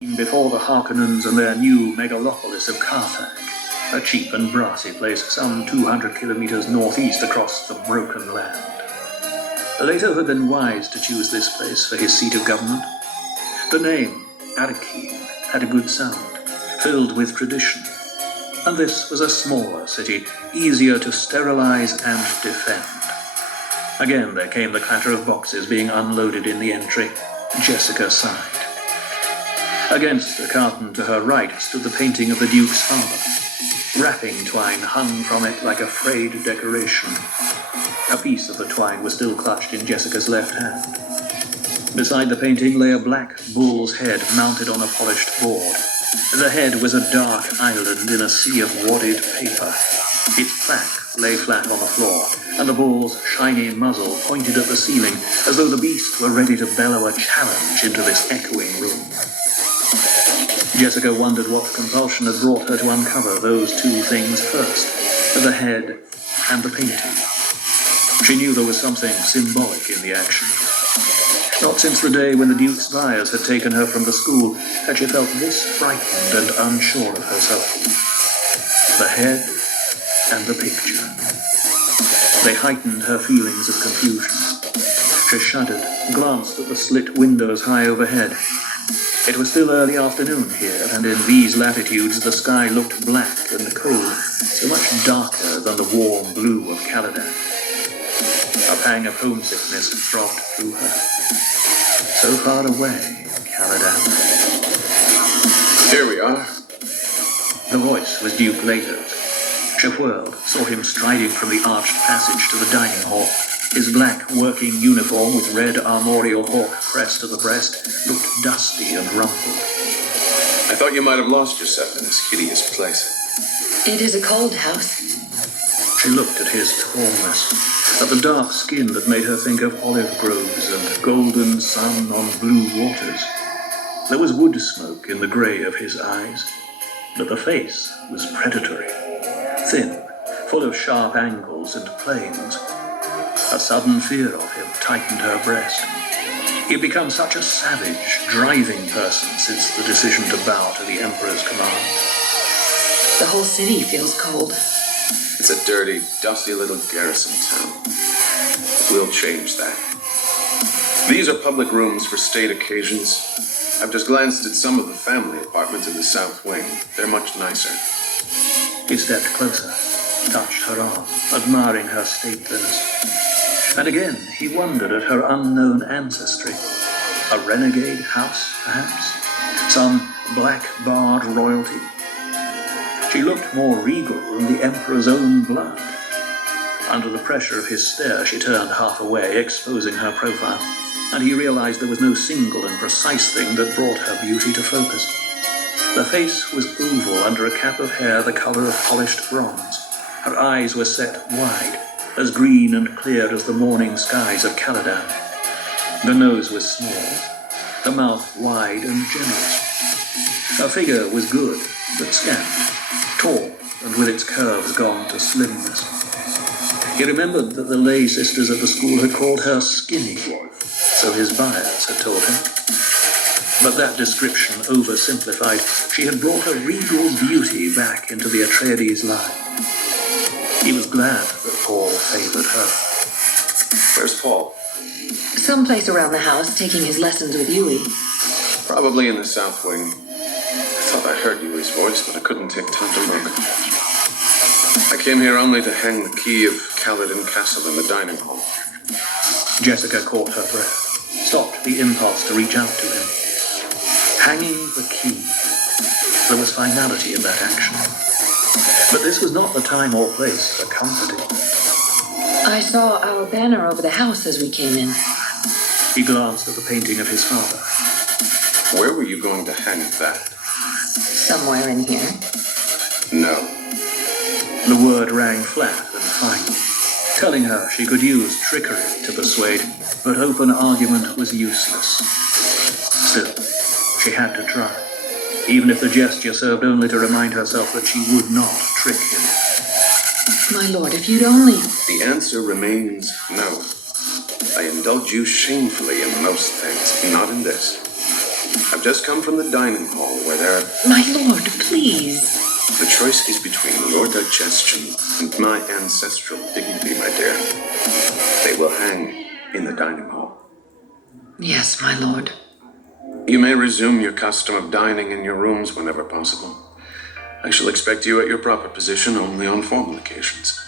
before the Harkonnens and their new megalopolis of Karthag, a cheap and brassy place some 200 kilometers northeast across the broken land. Leto had been wise to choose this place for his seat of government. The name, Arkin, had a good sound, filled with tradition. And this was a smaller city, easier to sterilize and defend. Again there came the clatter of boxes being unloaded in the entry. Jessica sighed. Against a curtain to her right stood the painting of the Duke's father. Wrapping twine hung from it like a frayed decoration. A piece of the twine was still clutched in Jessica's left hand. Beside the painting lay a black bull's head mounted on a polished board. The head was a dark island in a sea of wadded paper. Its plaque lay flat on the floor, and the bull's shiny muzzle pointed at the ceiling as though the beast were ready to bellow a challenge into this echoing room. Jessica wondered what compulsion had brought her to uncover those two things first, the head and the painting. She knew there was something symbolic in the action. Not since the day when the Duke's buyers had taken her from the school had she felt this frightened and unsure of herself. The head and the picture. They heightened her feelings of confusion. She shuddered, glanced at the slit windows high overhead. It was still early afternoon here, and in these latitudes the sky looked black and cold, so much darker than the warm blue of Caladan. A pang of homesickness throbbed through her. So far away, Caladan. Here we are. The voice was Duke Leto's. She whirled, saw him striding from the arched passage to the dining hall. His black working uniform with red armorial hawk pressed to the breast looked dusty and rumpled. I thought you might have lost yourself in this hideous place. It is a cold house. She looked at his tallness, at the dark skin that made her think of olive groves and golden sun on blue waters. There was wood smoke in the grey of his eyes, but the face was predatory, thin, full of sharp angles and planes. A sudden fear of him tightened her breast. He had become such a savage, driving person since the decision to bow to the Emperor's command. The whole city feels cold. It's a dirty, dusty little garrison town. We'll change that. These are public rooms for state occasions. I've just glanced at some of the family apartments in the south wing. They're much nicer. He stepped closer, touched her arm, admiring her stateliness. And again, he wondered at her unknown ancestry. A renegade house, perhaps? Some black-barred royalty? She looked more regal than the Emperor's own blood. Under the pressure of his stare, she turned half away, exposing her profile, and he realized there was no single and precise thing that brought her beauty to focus. The face was oval under a cap of hair the color of polished bronze. Her eyes were set wide, as green and clear as the morning skies of Caladan. The nose was small, the mouth wide and generous. Her figure was good, but scant, tall, and with its curves gone to slimness. He remembered that the lay sisters at the school had called her skinny, so his buyers had told him. But that description oversimplified. She had brought a regal beauty back into the Atreides line. He was glad that Paul favored her. Where's Paul? Someplace around the house, taking his lessons with Yui. Probably in the south wing. I thought I heard Yui's voice, but I couldn't take time to look. I came here only to hang the key of Caladan Castle in the dining hall. Jessica caught her breath, stopped the impulse to reach out to him. Hanging the key. There was finality in that action. But this was not the time or place for comforting. I saw our banner over the house as we came in. He glanced at the painting of his father. Where were you going to hang that? Somewhere in here. No. The word rang flat and final, telling her she could use trickery to persuade, but open argument was useless. Still, she had to try, even if the gesture served only to remind herself that she would not trick him. My lord, if you'd only... The answer remains no. I indulge you shamefully in most things, not in this. I've just come from the dining hall where there are... My lord, please. The choice is between your digestion and my ancestral dignity, my dear. They will hang in the dining hall. Yes, my lord. You may resume your custom of dining in your rooms whenever possible. I shall expect you at your proper position only on formal occasions.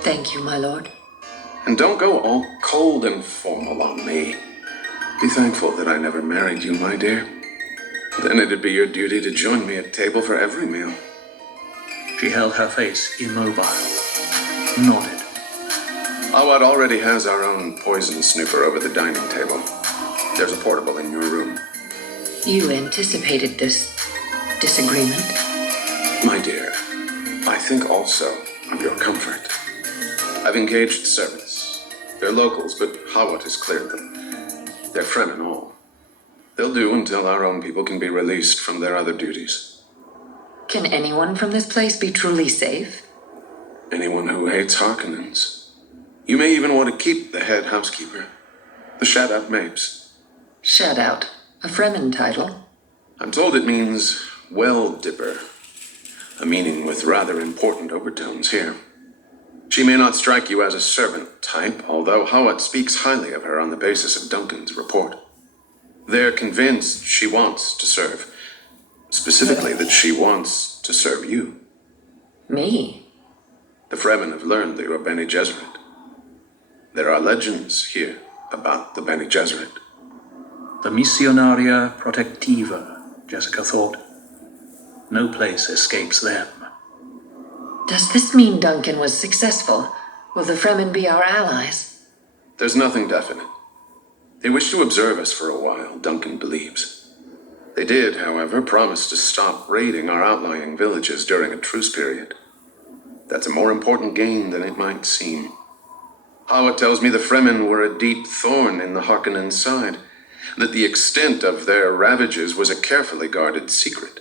Thank you, my lord. And don't go all cold and formal on me. Be thankful that I never married you, my dear. Then it'd be your duty to join me at table for every meal. She held her face immobile, nodded. Awad already has our own poison snooper over the dining table. There's a portable in your room. You anticipated this disagreement? My dear, I think also of your comfort. I've engaged servants. They're locals, but Hawat has cleared them. They're Fremen all. They'll do until our own people can be released from their other duties. Can anyone from this place be truly safe? Anyone who hates Harkonnens. You may even want to keep the head housekeeper, the Shaddad Mapes. Shadout, a Fremen title. I'm told it means well-dipper, a meaning with rather important overtones here. She may not strike you as a servant type, although Hawat speaks highly of her on the basis of Duncan's report. They're convinced she wants to serve. Specifically, that she wants to serve you. Me? The Fremen have learned that you're Bene Gesserit. There are legends here about the Bene Gesserit. The Missionaria Protectiva, Jessica thought. No place escapes them. Does this mean Duncan was successful? Will the Fremen be our allies? There's nothing definite. They wish to observe us for a while, Duncan believes. They did, however, promise to stop raiding our outlying villages during a truce period. That's a more important gain than it might seem. Hawat tells me the Fremen were a deep thorn in the Harkonnens' side, that the extent of their ravages was a carefully guarded secret.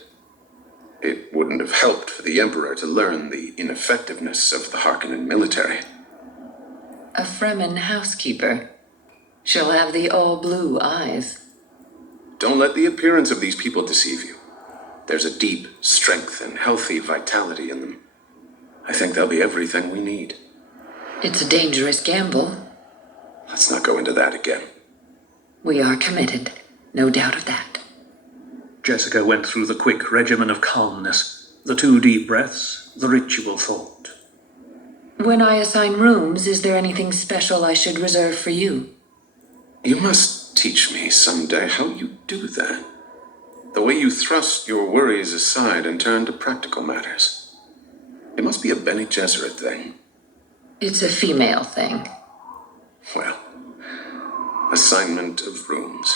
It wouldn't have helped for the Emperor to learn the ineffectiveness of the Harkonnen military. A Fremen housekeeper. She'll have the all-blue eyes. Don't let the appearance of these people deceive you. There's a deep strength and healthy vitality in them. I think they'll be everything we need. It's a dangerous gamble. Let's not go into that again. We are committed, no doubt of that. Jessica went through the quick regimen of calmness, the 2 deep breaths, the ritual thought. When I assign rooms, is there anything special I should reserve for you? You must teach me someday how you do that. The way you thrust your worries aside and turn to practical matters. It must be a Bene Gesserit thing. It's a female thing. Well, assignment of rooms.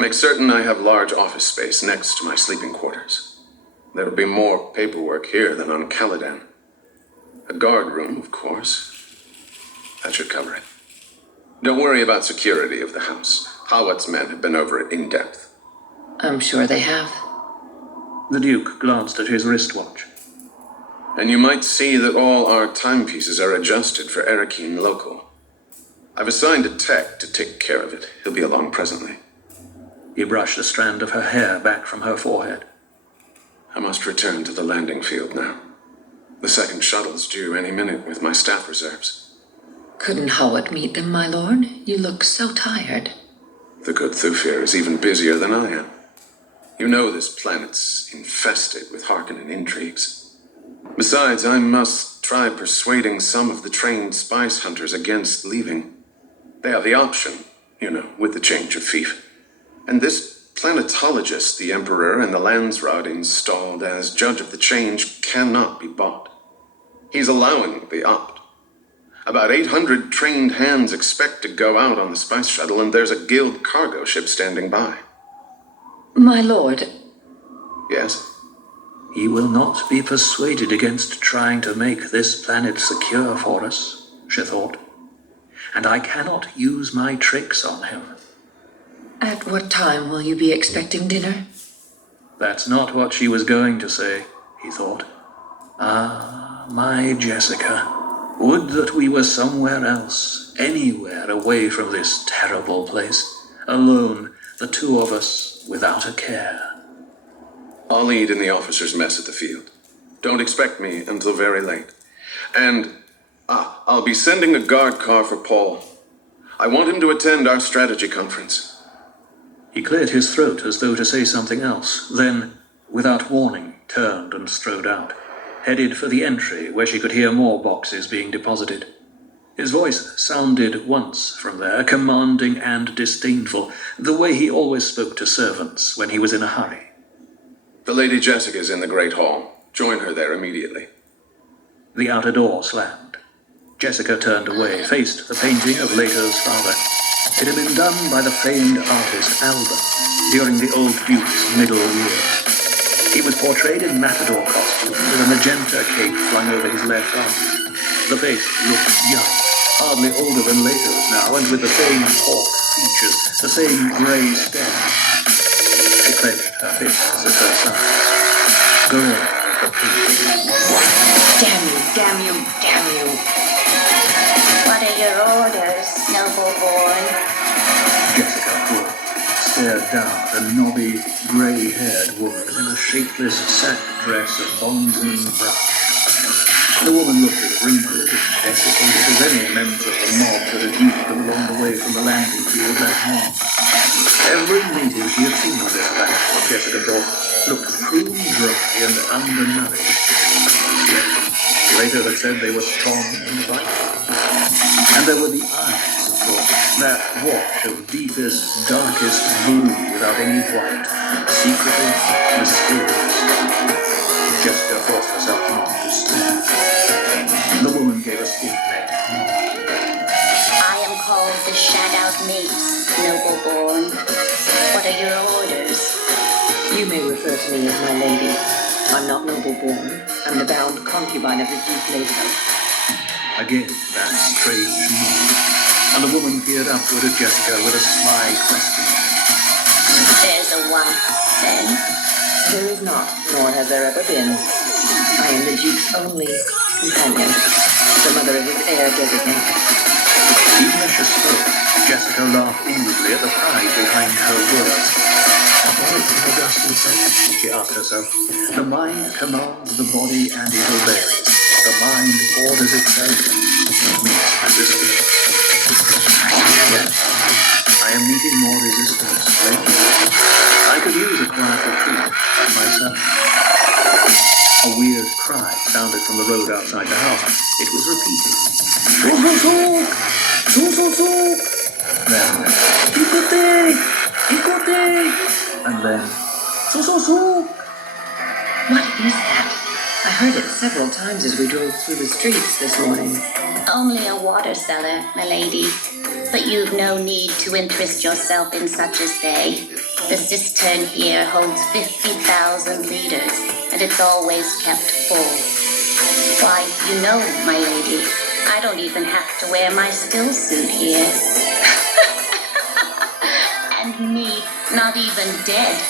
Make certain I have large office space next to my sleeping quarters. There'll be more paperwork here than on Caladan. A guard room, of course. That should cover it. Don't worry about security of the house. Hawat's men have been over it in depth. I'm sure they have. The Duke glanced at his wristwatch. And you might see that all our timepieces are adjusted for Erekine local. I've assigned a tech to take care of it. He'll be along presently. He brushed a strand of her hair back from her forehead. I must return to the landing field now. The second shuttle's due any minute with my staff reserves. Couldn't Hawat meet them, my lord? You look so tired. The good Thufir is even busier than I am. You know this planet's infested with Harkonnen intrigues. Besides, I must try persuading some of the trained spice hunters against leaving. They have the option, with the change of fief. And this planetologist the Emperor and the Landsraad installed as judge of the change cannot be bought. He's allowing the opt. About 800 trained hands expect to go out on the spice shuttle, and there's a guild cargo ship standing by. My lord. Yes? He will not be persuaded against trying to make this planet secure for us, she thought. And I cannot use my tricks on him. At what time will you be expecting dinner? That's not what she was going to say, he thought. Ah, my Jessica. Would that we were somewhere else, anywhere away from this terrible place. Alone, the two of us without a care. I'll eat in the officer's mess at the field. Don't expect me until very late. And I'll be sending a guard car for Paul. I want him to attend our strategy conference. He cleared his throat as though to say something else, then, without warning, turned and strode out, headed for the entry where she could hear more boxes being deposited. His voice sounded once from there, commanding and disdainful, the way he always spoke to servants when he was in a hurry. The Lady Jessica's in the Great Hall. Join her there immediately. The outer door slammed. Jessica turned away, faced the painting of Leto's father. It had been done by the famed artist Albert during the old Duke's middle years. He was portrayed in matador costume with a magenta cape flung over his left arm. The face looked young, hardly older than Leto's now, and with the same hawk features, the same grey stare. She clenched her fists at her sides. Go on. Damn you, damn you, damn you. What are your orders, nobleborn? Jessica Wood stared down at a knobby, grey-haired woman in a shapeless sack dress of bondsman brush. The woman looked as wrinkled and desiccated as any member of the mob that had used them along the way from the landing field that morning. Every native she had seen on this planet, Jessica thought, looked prune, dry, and undernourished. Yet, later had said they were strong and vital. And there were the eyes, of course, that watch of deepest, darkest blue without any white, secretive, mysterious. Jessica forced herself not to stare. The woman gave a stiff neck. I am called the Shadow Mace, nobleborn. What are your orders? You may refer to me as my lady. I'm not noble-born. I'm the bound concubine of the Duke Leto. Again, that strange nod. And the woman peered upward at Jessica with a sly question. There's a wife, then? There is not, nor has there ever been. I am the Duke's only companion, the mother of his heir designate. Even as she spoke, Jessica laughed inwardly at the pride behind her words. What did Augustine say? She asked herself. The mind commands the body and it obeys. The mind orders itself, meets resistance. Yes, I am meeting more resistance lately. I could use a quiet retreat by myself. A weird cry sounded from the road outside the house. It was repeated. Sook! Sook! Then, Ikote! And then, Sook! What is that? I heard it several times as we drove through the streets this morning. Only a water cellar, my lady. But you've no need to interest yourself in such as they. The cistern here holds 50,000 liters, and it's always kept full. Why, you know, my lady, I don't even have to wear my still suit here. And me, not even dead.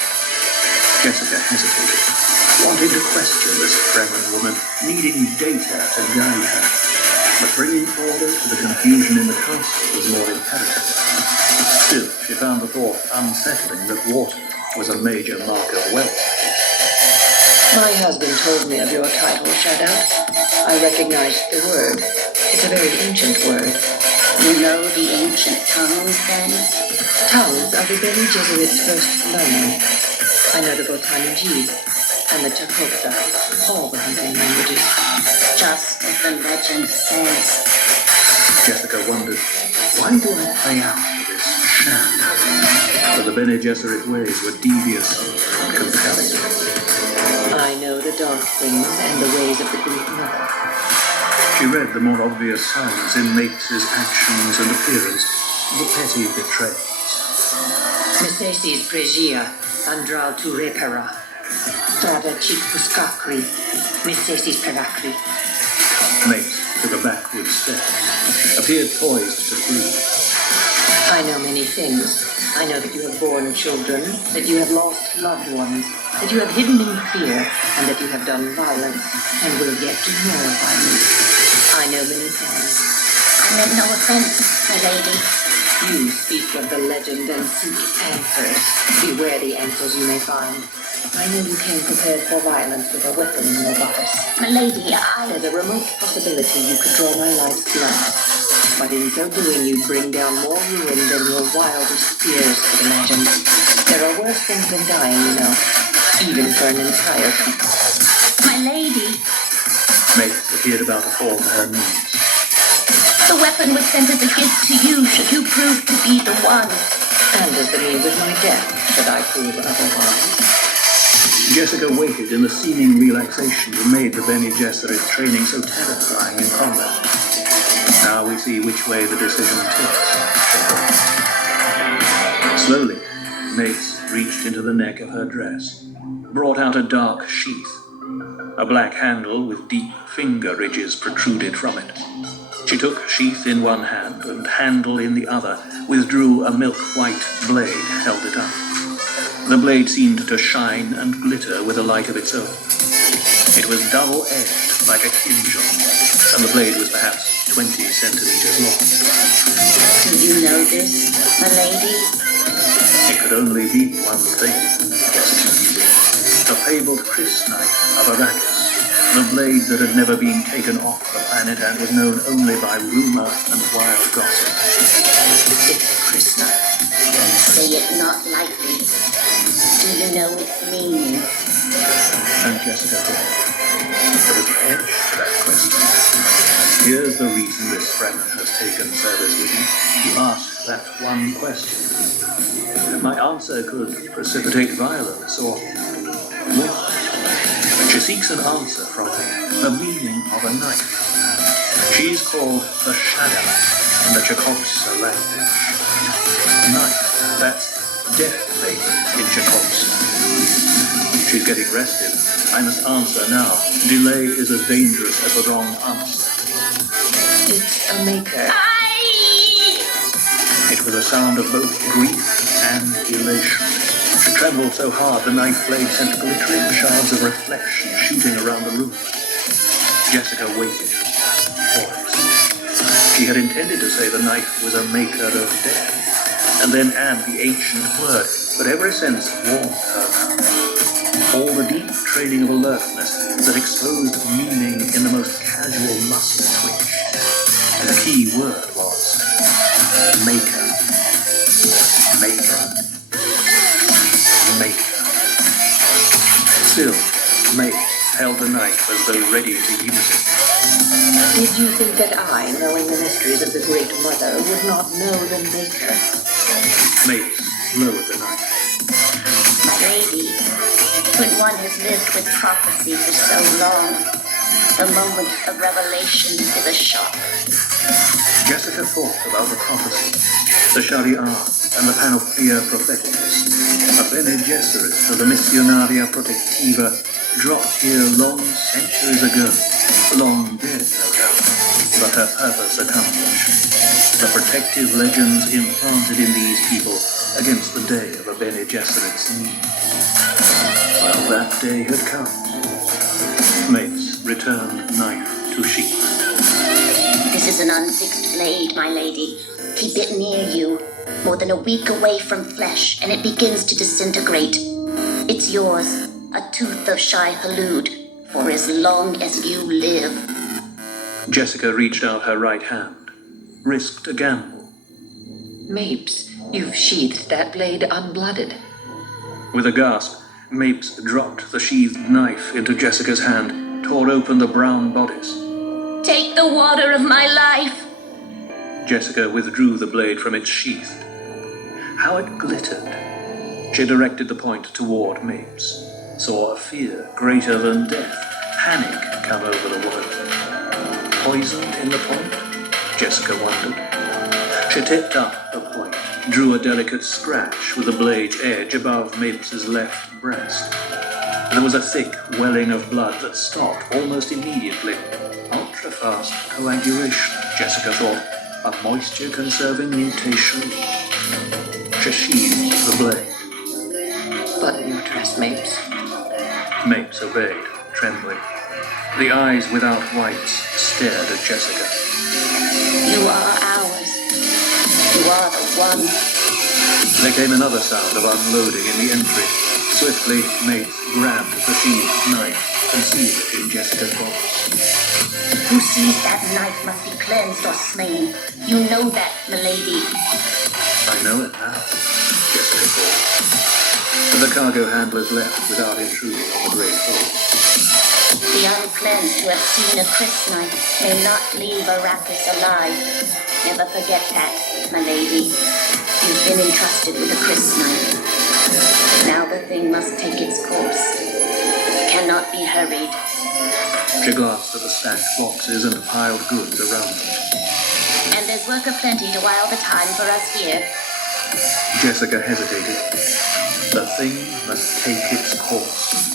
Jessica hesitated, wanting to question this Fremen woman, needing data to guide her. But bringing order to the confusion in the castle was more imperative. Still, she found the thought unsettling that water was a major mark of wealth. My husband told me of your title, Shadow. I recognized the word. It's a very ancient word. You know the ancient tongues, then? Tongues are the Bene Gesserit's first learning. I know the Botanji and the Chakotha, all the hunting languages. Just as the legend says. Jessica wondered, why do I play out this sham? For the Bene Gesserit ways were devious and compelling. I know the dark things and the ways of the Great Mother. She read the more obvious signs in Mapes' actions and appearance, the petty betrayals. Misesis Pregia, Andral tu Repera, Strada Chic Puskakri, Misesis Perakri. Mapes took a backward step, appeared poised to flee. I know many things. I know that you have borne children, that you have lost loved ones, that you have hidden in fear, and that you have done violence, and will yet do more violence. I know many things. I meant no offense, my lady. You speak of the legend and seek answers. Beware the answers you may find. I know you came prepared for violence with a weapon in your bodice. Milady, There's a remote possibility you could draw my life's blood. But in so doing, you bring down more ruin than your wildest fears could imagine. There are worse things than dying, you know. Even for an entire people. My lady, Mates appeared about to fall to her knees. the weapon was sent as a gift to you should you prove to be the one. And as the means of my death, should I prove otherwise. Jessica waited in the seeming relaxation that made the Bene Gesserit training so terrifying in combat. Now we see which way the decision tilts. Slowly, Mace reached into the neck of her dress, brought out a dark sheath. A black handle with deep finger ridges protruded from it. She took sheath in one hand and handle in the other, withdrew a milk-white blade, held it up. The blade seemed to shine and glitter with a light of its own. It was double-edged like a kinjal, and the blade was perhaps 20 centimeters long. Do you know this, my lady? It could only be one thing, Jessica mused. The fabled Chris knife of Arrakis, the blade that had never been taken off the planet and was known only by rumor and wild gossip. It's a Chris knife. Say it not lightly. Do you know its meaning? And Jessica did. There was an edge to that question. Here's the reason this Fremen has taken service with me. You ask that one question. My answer could precipitate violence or war. She seeks an answer from me, the meaning of a knife. She's called the Shadow in the Chakotsa language. Knife, that's death blade in Chakotsa. She's getting rested. I must answer now. Delay is as dangerous as the wrong answer. It's a maker. It was a sound of both grief and elation. She trembled so hard the knife blade sent glittering shards of reflection shooting around the room. Jessica waited, poised. She had intended to say the knife was a maker of death, and then add the ancient word, but every sense warned her now. All the deep training of alertness that exposed meaning in the most casual muscle twitch. And the key word was maker. Maker. Maker. Still, Mace held the knife as though ready to use it. Did you think that I, knowing the mysteries of the Great Mother, would not know the maker? Mace lowered the knife. My lady, when one has lived with prophecy for so long, the moment of revelation is a shock. Jessica thought about the prophecy, the Sharia and the Panoplia Propheticus, a Bene Gesserit of the Missionaria Protectiva, dropped here long centuries ago, long dead, no doubt, but her purpose accomplished. The protective legends implanted in these people against the day of a Bene Gesserit's need. Well, that day had come. Mace returned knife to sheath. This is an unfixed blade, my lady. Keep it near you, more than a week away from flesh, and it begins to disintegrate. It's yours, a tooth of Shai-Hulud, for as long as you live. Jessica reached out her right hand, risked a gamble. Mapes, you've sheathed that blade unblooded. With a gasp, Mapes dropped the sheathed knife into Jessica's hand, tore open the brown bodice. Take the water of my life! Jessica withdrew the blade from its sheath. How it glittered. She directed the point toward Mapes, saw a fear greater than death, panic come over the woman. Poisoned in the point? Jessica wondered. She tipped up the point, drew a delicate scratch with the blade's edge above Mapes's left breast. There was a thick welling of blood that stopped almost immediately. Ultra-fast coagulation, Jessica thought. A moisture-conserving mutation. She sheathed the blade. Button your dress, Mapes. Mapes obeyed, trembling. The eyes without whites stared at Jessica. You are ours. You are the one. There came another sound of unloading in the entry. Swiftly, Mace grabbed the perceived knife and seized it in Jessica's box. Who sees that knife must be cleansed or slain. You know that, milady. I know it now, Jessica thought. The cargo handlers left without intruding on the great hall. The uncleansed who have seen a Chris knife may not leave Arrakis alive. Never forget that, milady. You've been entrusted with a Chris knife. Now the thing must take its course. It cannot be hurried. She glanced at the stacked boxes and piled goods around them. And there's work aplenty to while the time for us here. Jessica hesitated. The thing must take its course.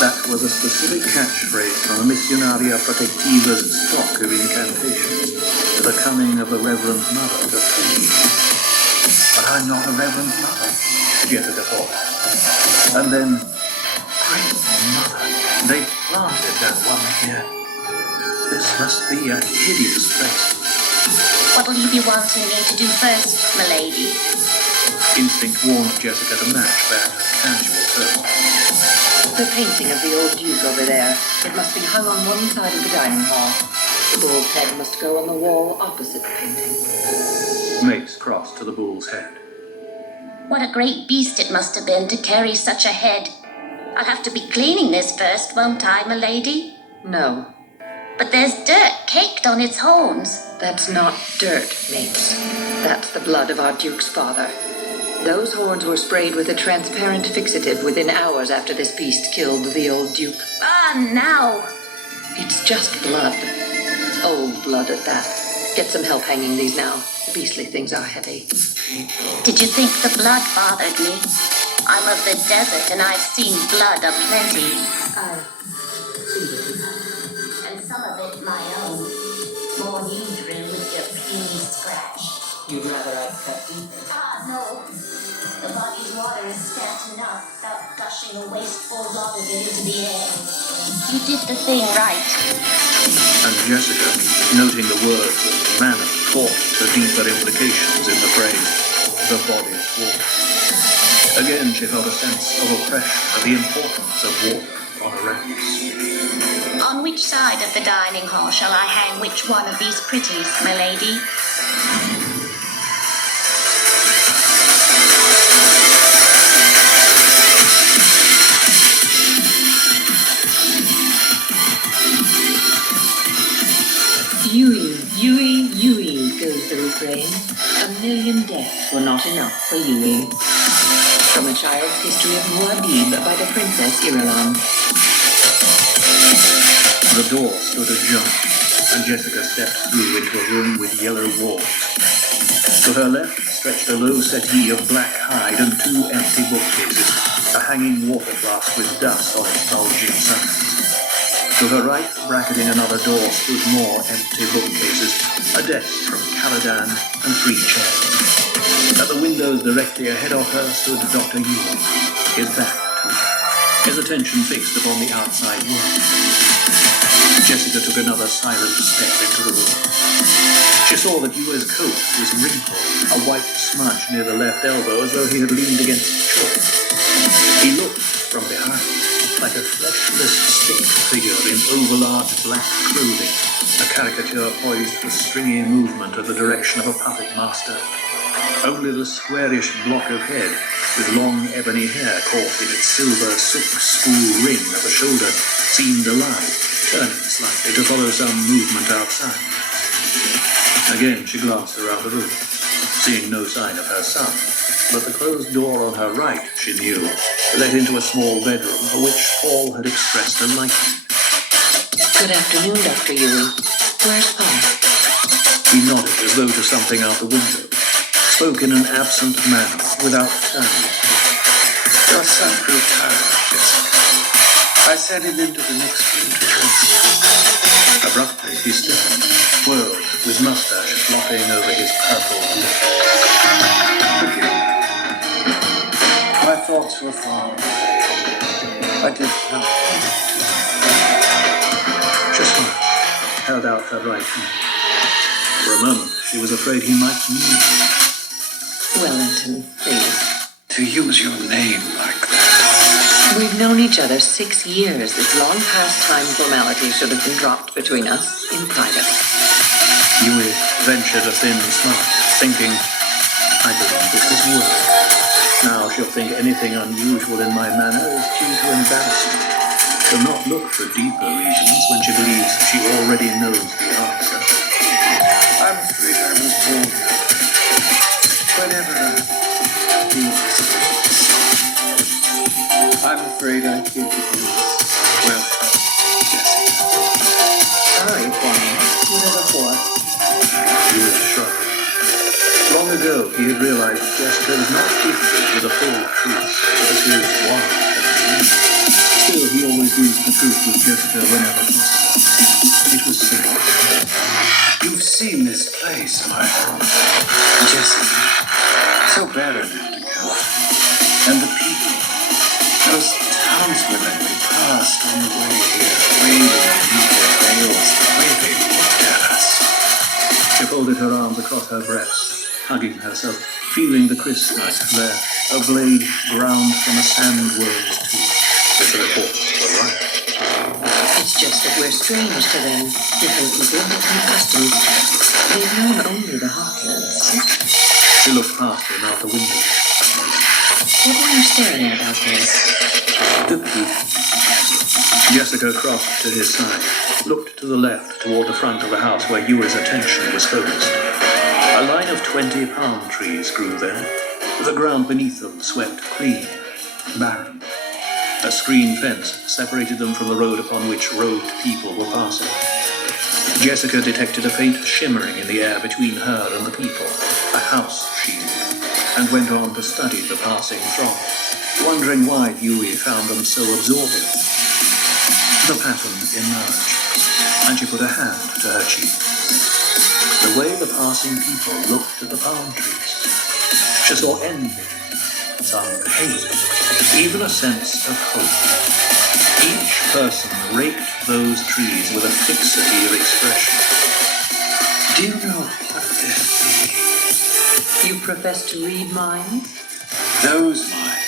That was a specific catchphrase from the Missionaria Protectiva's stock of incantations to the coming of the Reverend Mother to free. But I'm not a Reverend Mother, Jessica thought. And then, Great Mother, they planted that one here. This must be a hideous place. What'll you be wanting me to do first, milady? Instinct warned Jessica to match that casual tone. The painting of the old Duke over there. It must be hung on one side of the dining hall. The bull's head must go on the wall opposite the painting. Mace crossed to the bull's head. What a great beast it must have been to carry such a head. I'll have to be cleaning this first, won't I, milady? No, But there's dirt caked on its horns. that's not dirt, Mace. That's the blood of our Duke's father. Those horns were sprayed with a transparent fixative within hours after this beast killed the old Duke. Ah, now! It's just blood. Old blood at that. Get some help hanging these now. The beastly things are heavy. Did you think the blood bothered me? I'm of the desert and I've seen blood aplenty. And some of it my own. More you drew with your puny scratch. You'd rather I'd cut deep. Ah, no. The body's water is scant enough without gushing a wasteful lot of it into the air. You did the thing right. And Jessica, noting the words and manner, caught the deeper implications in the phrase, the body's water. Again, she felt a sense of oppression and the importance of water on Arrakis. On which side of the dining hall shall I hang which one of these pretties, my lady? Yui, Yui, Yui, goes the refrain. 1,000,000 deaths were not enough for Yui. From A Child's History of Muad'Dib by the Princess Irulan. The door stood ajar, and Jessica stepped through into a room with yellow walls. To her left stretched a low settee of black hide and 2 empty bookcases, a hanging water flask with dust on its bulging sides. To her right, bracketing another door, stood more empty bookcases, a desk from Caladan, and 3 chairs. At the windows directly ahead of her stood Dr. Ewing, his back to her, his attention fixed upon the outside world. Jessica took another silent step into the room. She saw that Yue's coat was wrinkled, a white smudge near the left elbow as though he had leaned against chalk. He looked from behind, like a fleshless stick figure in overlarge black clothing, a caricature poised for stringy movement at the direction of a puppet master. Only the squarish block of head, with long ebony hair caught in its silver silk spool ring at the shoulder, seemed alive, turning slightly to follow some movement outside. Again she glanced around the room, seeing no sign of her son, but the closed door on her right, she knew, led into a small bedroom for which Paul had expressed a liking. Good afternoon, Dr. Yui. Where's Paul? He nodded as though to something out the window, spoke in an absent manner, without turning. Your son grew tired, Jessica. I sent him into the next room to drink. Abruptly he stiffened, whirled, with mustache flopping over his purple lip. Forgive me. My thoughts were far away. I did not. She smiled, held out her right hand. For a moment she was afraid he might need it. Wellington, please. To use your name like that. We've known each other 6 years. This long past time formality should have been dropped between us in private. Yui ventured a thin smile, thinking, I believe this is work. Now she'll think anything unusual in my manner is due to embarrassment. She'll not look for deeper reasons when she believes she already knows the answer. I'm afraid I was born whenever I do this. I'm afraid I think it is, well, Jessica. Sorry, Kwame. Never before. Yui shrugged. Long ago, he had realized Jessica was not gifted with a full truth as his wife had been. Still, he always used the truth with Jessica whenever possible. It was simple. You've seen this place, my Jessica. So barren and together. And the people, those townswomen we passed on the way here, waving beneath their veils, the way they looked at us. She folded her arms across her breast, hugging herself, feeling the crispness there, a blade ground from a sandworm's tooth. If the reports were right. It's just that we're strange to them. Different people, different customs. They've known only the Hawklands. She looked past him out the window. What were you staring at out there? The people. Jessica crossed to his side, looked to the left toward the front of the house where Yui's attention was focused. A line of 20 palm trees grew there. The ground beneath them swept clean, barren. A screen fence separated them from the road upon which robed people were passing. Jessica detected a faint shimmering in the air between her and the people, a house shield, and went on to study the passing throng, wondering why Yui found them so absorbing. The pattern emerged, and she put a hand to her cheek. The way the passing people looked at the palm trees. She saw envy, some hate, even a sense of hope. Each person raked those trees with a fixity of expression. Do you know what they're thinking? You profess to read minds? Those minds.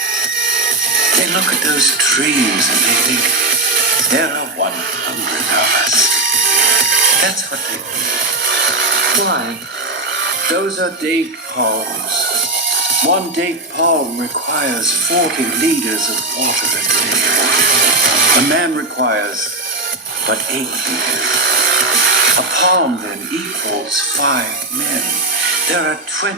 They look at those trees and they think, there are 100 of us. That's what they think. Why? Those are date palms. 1 date palm requires 40 liters of water a day. A man requires but 8 liters. A palm then equals 5 men. There are 20